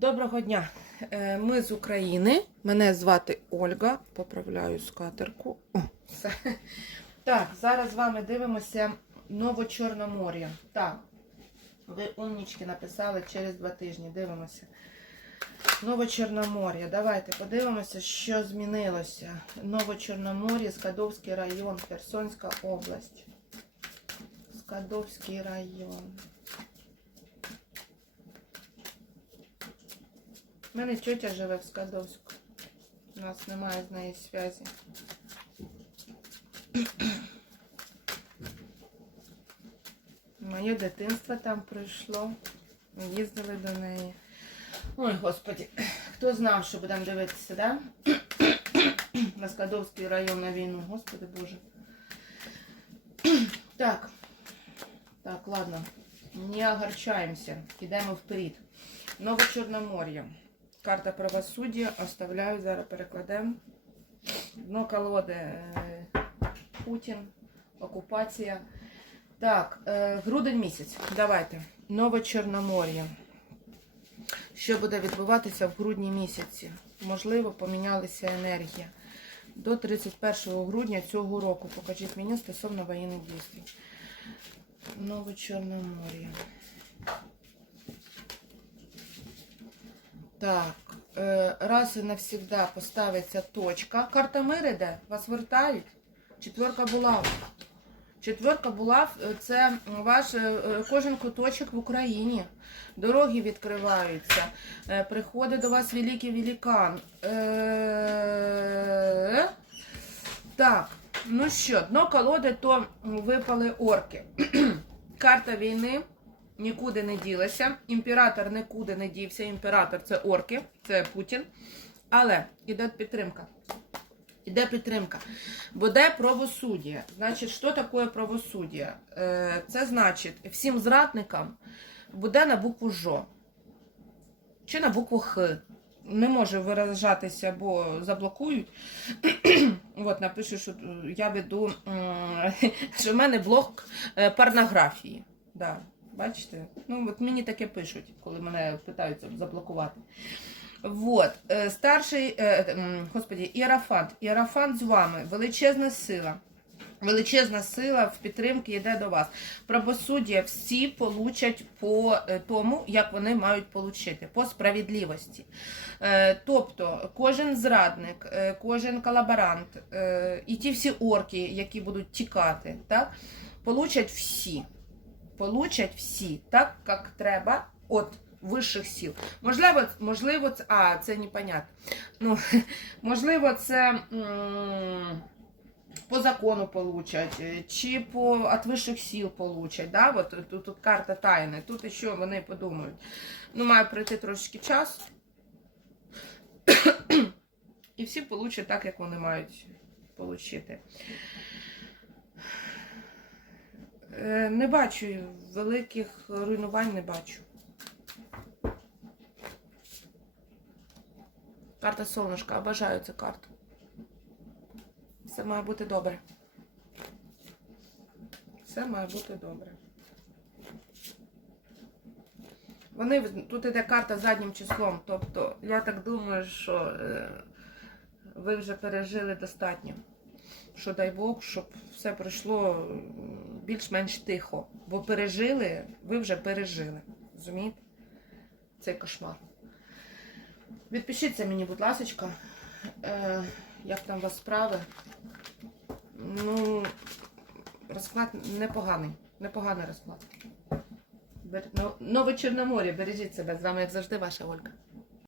Доброго дня. Е, Ми з України. Мене звати Ольга. Поправляю скатерку. О, все. Так, зараз з вами дивимося Новочорномор'я. Так, ви умнічки написали через два тижні. Дивимося. Новочорномор'я. Давайте подивимося, що змінилося. Новочорномор'я, Скадовський район, Херсонська область. Скадовський район. У мене тетя живе в Скадовську. У нас немає з нею зв'язі. Моє дитинство там пройшло. Їздили до неї. Ой, господі, хто знав, що будемо дивитися, да? Скадовський район на війну. Господи Боже. Так. Так, ладно. Не огорчаємося. Йдемо вперед. Новочорномор'я. Карта правосуддя. Оставляю, зараз перекладемо. Дно колоди е, Путін, окупація. Так, е, грудень місяць. Давайте. Новочорномор'я. Що буде відбуватися в грудні місяці? Можливо, помінялася енергія. До 31 грудня цього року. Покажіть мені стосовно воєнних дій. Новочорномор'я. Так, е, раз і навсегда поставиться точка. Карта мир іде, вас вертають. Четверка булав. Четверка булав це ваш е, е, кожен куточок в Україні. Дороги відкриваються. Е, Приходить до вас великий великан. Е, Так, ну що, дно колоди, то випали орки. Карта війни нікуди не ділася. Імператор нікуди не дівся. Імператор це орки, це Путін. Але іде підтримка. Іде підтримка. Буде правосуддя. Значить, що таке правосуддя? Е, Це значить, всім зрадникам буде на букву Ж. Чи на букву Х. Не можу виражатися, бо заблокують. От, напишу, що я веду, що в мене блок е, порнографії. Да. Бачите? Ну, от мені таке пишуть, коли мене питаються заблокувати. Вот. е, Старший, е, м, господі, іерафант. Іерафант з вами. Величезна сила. Величезна сила в підтримки йде до вас. Правосуддя всі получать по е, тому, як вони мають получити, по справедливості. Е, Тобто, кожен зрадник, е, кожен колаборант е, і ті всі орки, які будуть тікати, так, получать всі. Получать всі, так як треба, от вищих сил. Можливо, можливо, це. А, це непонятно. Ну, можливо, це. м, по закону получать, е, чи по от вищих сил получать. Да? От, тут, тут карта тайни. Тут ще вони подумають. Ну, має пройти трошки часу. І всі получать так, як вони мають получити. Е, Не бачу великих руйнувань, не бачу. Карта сонечка, обожаю цю карту. Все має бути добре. Все має бути добре. Вони тут іде карта заднім числом. Тобто, я так думаю, що е, ви вже пережили достатньо. Що дай Бог, щоб все пройшло більш-менш тихо. Бо пережили, ви вже пережили. Розумієте? Цей кошмар. Відпишіться мені, будь ласка, е, як там у вас справи. Ну, розклад непоганий. Непоганий розклад. Нове Чорномор'я, бережіть себе. З вами, як завжди, ваша Ольга.